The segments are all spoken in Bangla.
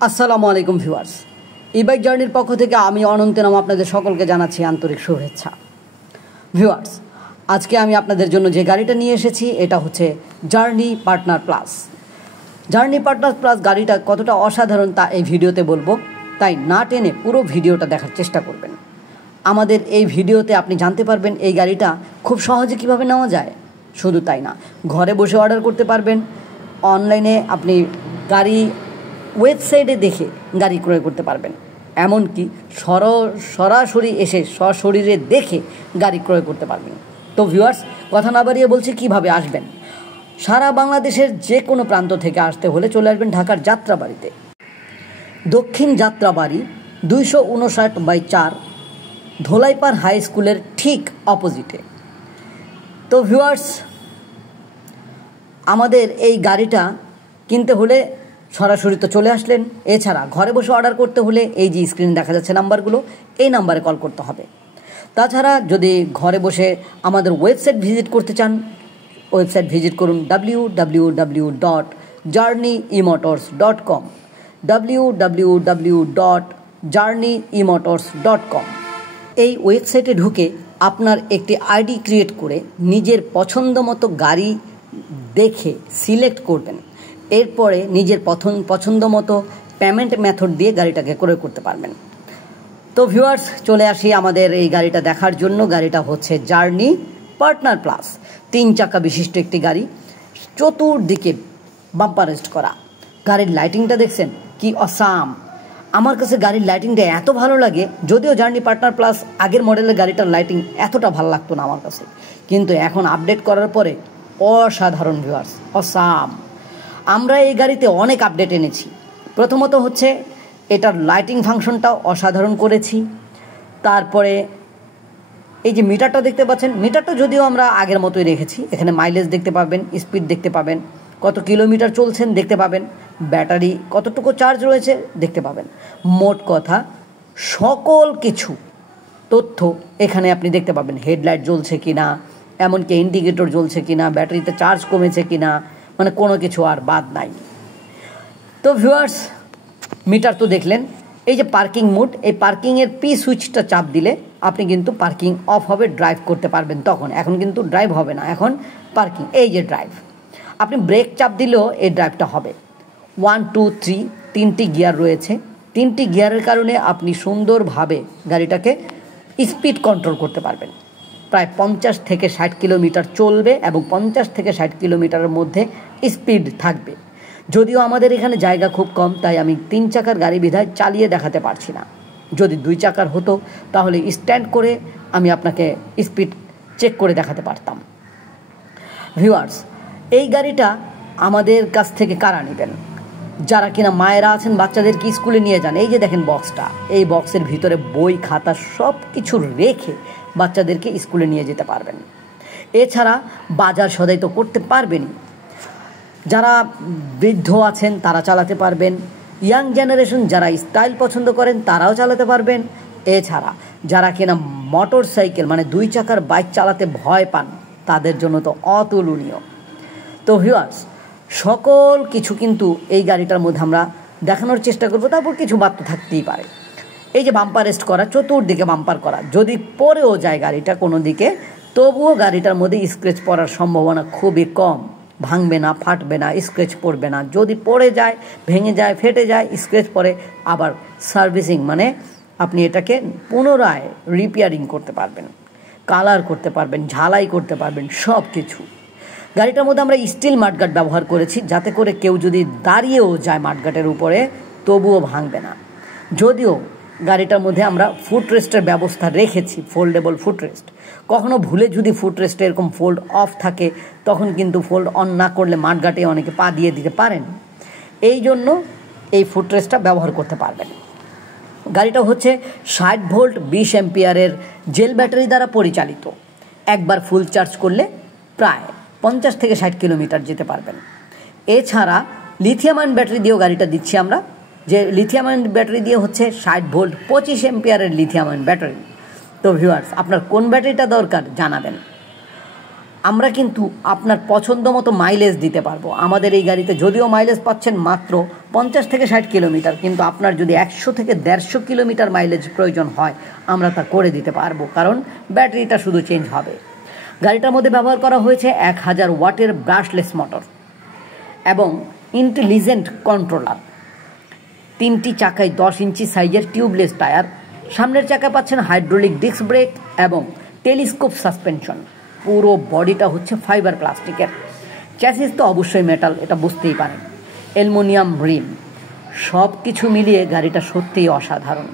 আসসালামু আলাইকুম ভিউয়ার্স, ই-বাইক জার্নির পক্ষ থেকে আমি অনন্ত নাম আপনাদের সকলকে জানাচ্ছি আন্তরিক শুভেচ্ছা। ভিউয়ার্স, আজকে আমি আপনাদের জন্য যে গাড়িটা নিয়ে এসেছি এটা হচ্ছে journey partner plus. Journey partner plus গাড়িটা কতটা অসাধারণ তা এই ভিডিওতে বলবো, তাই না টেনে পুরো ভিডিওটা দেখার চেষ্টা করবেন। আমাদের এই ভিডিওতে আপনি জানতে পারবেন এই গাড়িটা খুব সহজে কিভাবে নেওয়া যায়। শুধু তাই না, ঘরে বসে অর্ডার করতে পারবেন, অনলাইনে আপনি গাড়ি ওয়েবসাইটে দেখে গাড়ি ক্রয় করতে পারবেন, এমনকি সরাসরি এসে সশরীরে দেখে গাড়ি ক্রয় করতে পারবেন। তো ভিউয়ার্স, কথা না বাড়িয়ে বলছি কিভাবে আসবেন। সারা বাংলাদেশের যে কোনো প্রান্ত থেকে আসতে হলে চলে আসবেন ঢাকার যাত্রাবাড়িতে, দক্ষিণ যাত্রাবাড়ি 259/4 ধোলাইপাড় হাই স্কুলের ঠিক অপোজিটে। তো ভিউয়ার্স, আমাদের এই গাড়িটা কিনতে হলে সরাসরি তো চলে আসলেন, এছাড়া ঘরে বসে অর্ডার করতে হলে এই যে স্ক্রিনে দেখা যাচ্ছে নাম্বারগুলো, এই নাম্বারে কল করতে হবে। তাছাড়া যদি ঘরে বসে আমাদের ওয়েবসাইট ভিজিট করতে চান, ওয়েবসাইট ভিজিট করুন www.journeymotors.com www.journeymotors.com। এই ওয়েবসাইটে ঢুকে আপনার একটি আইডি ক্রিয়েট করে নিজের পছন্দ মতো গাড়ি দেখে সিলেক্ট করবেন। এরপরে নিজের পছন্দ মতো পেমেন্ট মেথড দিয়ে গাড়িটাকে ক্রয় করতে পারবেন। তো ভিউয়ার্স, চলে আসি আমাদের এই গাড়িটা দেখার জন্য। গাড়িটা হচ্ছে জার্নি পার্টনার প্লাস, 3 চাকা বিশিষ্ট একটি গাড়ি, চতুর্দিকে বাম্পার রেস্ট করা। গাড়ির লাইটিংটা দেখছেন কি অসাম। আমার কাছে গাড়ির লাইটিংটা এত ভালো লাগে, যদিও জার্নি পার্টনার প্লাস আগের মডেলের গাড়িটার লাইটিং এতটা ভালো লাগতো না আমার কাছে, কিন্তু এখন আপডেট করার পরে অসাধারণ ভিউয়ার্স, অসাম। আমরা এই গাড়িতে অনেক আপডেট এনেছি। প্রথমত হচ্ছে এটার লাইটিং ফাংশনটাও অসাধারণ করেছি। তারপরে এই যে মিটারটা দেখতে পাচ্ছেন, মিটারটা যদিও আমরা আগের মতোই রেখেছি। এখানে মাইলেজ দেখতে পাবেন, স্পিড দেখতে পাবেন, কত কিলোমিটার চলছেন দেখতে পাবেন, ব্যাটারি কতটুকু চার্জ রয়েছে দেখতে পাবেন। মোট কথা সকল কিছু তথ্য এখানে আপনি দেখতে পাবেন। হেডলাইট জ্বলছে কি না, এমনকি ইন্ডিকেটর জ্বলছে কি না, ব্যাটারিতে চার্জ কমেছে কি না, মানে কোনো কিছু আর বাদ নাই। তো ভিউয়ার্স, মিটার তো দেখলেন। এই যে পার্কিং মোড, এই পার্কিংয়ের পি সুইচটা চাপ দিলে আপনি কিন্তু পার্কিং অফ হবে, ড্রাইভ করতে পারবেন তখন। এখন কিন্তু ড্রাইভ হবে না, এখন পার্কিং। এই যে ড্রাইভ, আপনি ব্রেক চাপ দিলেও এই ড্রাইভটা হবে। 1, 2, 3 3টি গিয়ার রয়েছে। 3টি গিয়ারের কারণে আপনি সুন্দরভাবে গাড়িটাকে স্পিড কন্ট্রোল করতে পারবেন। প্রায় 50 থেকে 60 কিলোমিটার চলবে এবং 50 থেকে 60 কিলোমিটারের মধ্যে স্পিড থাকবে। যদিও আমাদের এখানে জায়গা খুব কম, তাই আমি 3 চাকার গাড়ি বিধায় চালিয়ে দেখাতে পারছি না। যদি 2 চাকার হতো তাহলে স্ট্যান্ড করে আমি আপনাকে স্পিড চেক করে দেখাতে পারতাম। ভিউয়ার্স, এই গাড়িটা আমাদের কাছ থেকে কারা নেবেন? যারা কিনা মায়েরা আছেন, বাচ্চাদেরকে স্কুলে নিয়ে যান। এই যে দেখেন বক্সটা, এই বক্সের ভিতরে বই খাতা সব কিছু রেখে বাচ্চাদেরকে স্কুলে নিয়ে যেতে পারবেন। এছাড়া বাজার সদাই তো করতে পারবেনই। যারা বৃদ্ধ আছেন তারা চালাতে পারবেন, ইয়াং জেনারেশন যারা স্টাইল পছন্দ করেন তারাও চালাতে পারবেন। এছাড়া যারা কিনা মোটর সাইকেল মানে 2 চাকার বাইক চালাতে ভয় পান তাদের জন্য তো অতুলনীয়। তো ভিউয়ার্স, সকল কিছু কিন্তু এই গাড়িটার মধ্যে আমরা দেখানোর চেষ্টা করব। তারপর কিছু বাদ তো থাকতেই পারে। এই যে বাম্পার রেস্ট করা, চতুর্দিকে বাম্পার করা, যদি পড়েও যায় গাড়িটা কোনো দিকে, তবুও গাড়িটার মধ্যে স্ক্র্যাচ পড়ার সম্ভাবনা খুবই কম। ভাঙবে না, ফাটবে না, স্ক্র্যাচ পড়বে না। যদি পড়ে যায়, ভেঙে যায়, ফেটে যায়, স্ক্র্যাচ পড়ে, আবার সার্ভিসিং মানে আপনি এটাকে পুনরায় রিপেয়ারিং করতে পারবেন, কালার করতে পারবেন, ঝালাই করতে পারবেন, সব কিছু। গাড়িটার মধ্যে আমরা স্টিল মাডগার্ড ব্যবহার করেছি, যাতে করে কেউ যদি দাঁড়িয়েও যায় মাডগার্ডের উপরে তবুও ভাঙবে না। যদিও গাড়িটার মধ্যে আমরা ফুটরেস্টের ব্যবস্থা রেখেছি, ফোল্ডেবল ফুটরেস্ট। কখনো ভুলে যদি ফুটরেস্টে এরকম ফোল্ড অফ থাকে তখন কিন্তু ফোল্ড অন না করলে মাডগার্ডে অনেকে পা দিয়ে দিতে পারেন। এই জন্য এই ফুটরেস্টটা ব্যবহার করতে পারবেন। গাড়িটা হচ্ছে 60 ভোল্ট 20 অ্যাম্পিয়ারের জেল ব্যাটারি দ্বারা পরিচালিত। একবার ফুল চার্জ করলে প্রায় 50 থেকে 60 কিলোমিটার যেতে পারবেন। এছাড়া লিথিয়াম আয়ন ব্যাটারি দিয়েও গাড়িটা দিচ্ছি আমরা, যে লিথিয়াম আয়ন ব্যাটারি দিয়ে হচ্ছে 60 ভোল্ট 25 অ্যাম্পিয়ারের লিথিয়াম আয়ন ব্যাটারি। তো ভিউয়ার্স, আপনার কোন ব্যাটারিটা দরকার জানাবেন। আমরা কিন্তু আপনার পছন্দ মতো মাইলেজ দিতে পারবো। আমাদের এই গাড়িতে যদিও মাইলেজ পাচ্ছেন মাত্র 50 থেকে 60 কিলোমিটার, কিন্তু আপনার যদি 100 থেকে 150 কিলোমিটার মাইলেজ প্রয়োজন হয় আমরা তা করে দিতে পারবো, কারণ ব্যাটারিটা শুধু চেঞ্জ হবে। গাড়িটার মধ্যে ব্যবহার করা হয়েছে 1000 ওয়াটের ব্রাশলেস মোটর এবং ইন্টেলিজেন্ট কন্ট্রোলার। 3টি চাকায় 10 ইঞ্চি সাইজের টিউবলেস টায়ার, সামনের চাকায় পাচ্ছেন হাইড্রোলিক ডিস্ক ব্রেক এবং টেলিস্কোপ সাসপেনশন। পুরো বডিটা হচ্ছে ফাইবার প্লাস্টিকের। চ্যাসিস তো অবশ্যই মেটাল, এটা বুঝতেই পারেন। অ্যালুমিনিয়াম রিম, সব কিছু মিলিয়ে গাড়িটা সত্যিই অসাধারণ।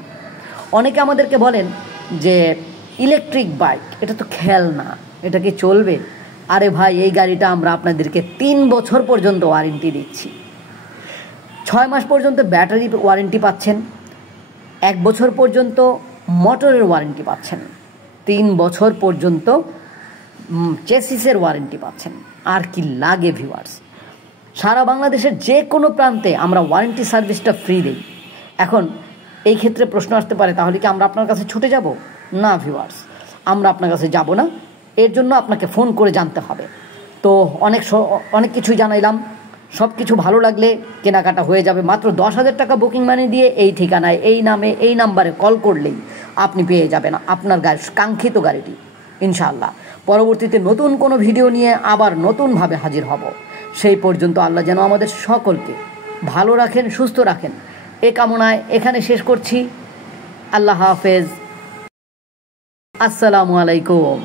অনেকে আমাদেরকে বলেন যে ইলেকট্রিক বাইক, এটা তো খেলনা, এটা কি চলবে? আরে ভাই, এই গাড়িটা আমরা আপনাদেরকে 3 বছর পর্যন্ত ওয়ারেন্টি দিচ্ছি। 6 মাস পর্যন্ত ব্যাটারি ওয়ারেন্টি পাচ্ছেন, 1 বছর পর্যন্ত মোটরের ওয়ারেন্টি পাচ্ছেন, 3 বছর পর্যন্ত চেসিসের ওয়ারেন্টি পাচ্ছেন। আর কি লাগে ভিউয়ার্স? সারা বাংলাদেশের যে কোনো প্রান্তে আমরা ওয়ারেন্টি সার্ভিসটা ফ্রি দিই। এখন এই ক্ষেত্রে প্রশ্ন আসতে পারে, তাহলে কি আমরা আপনার কাছে ছুটে যাব? না ভিউয়ার্স, আমরা আপনার কাছে যাব না, এর জন্য আপনাকে ফোন করে জানতে হবে। তো অনেক কিছুই জানাইলাম। সব কিছু ভালো লাগলে কেনাকাটা হয়ে যাবে। মাত্র 10,000 টাকা বুকিং মানি দিয়ে এই ঠিকানায়, এই নামে, এই নাম্বারে কল করলেই আপনি পেয়ে যাবেন আপনার কাঙ্ক্ষিত গাড়িটি ইনশাআল্লাহ। পরবর্তীতে নতুন কোনো ভিডিও নিয়ে আবার নতুনভাবে হাজির হব। সেই পর্যন্ত আল্লাহ যেন আমাদের সকলকে ভালো রাখেন, সুস্থ রাখেন, এ কামনায় এখানে শেষ করছি। আল্লাহ হাফেজ, আসসালামু আলাইকুম।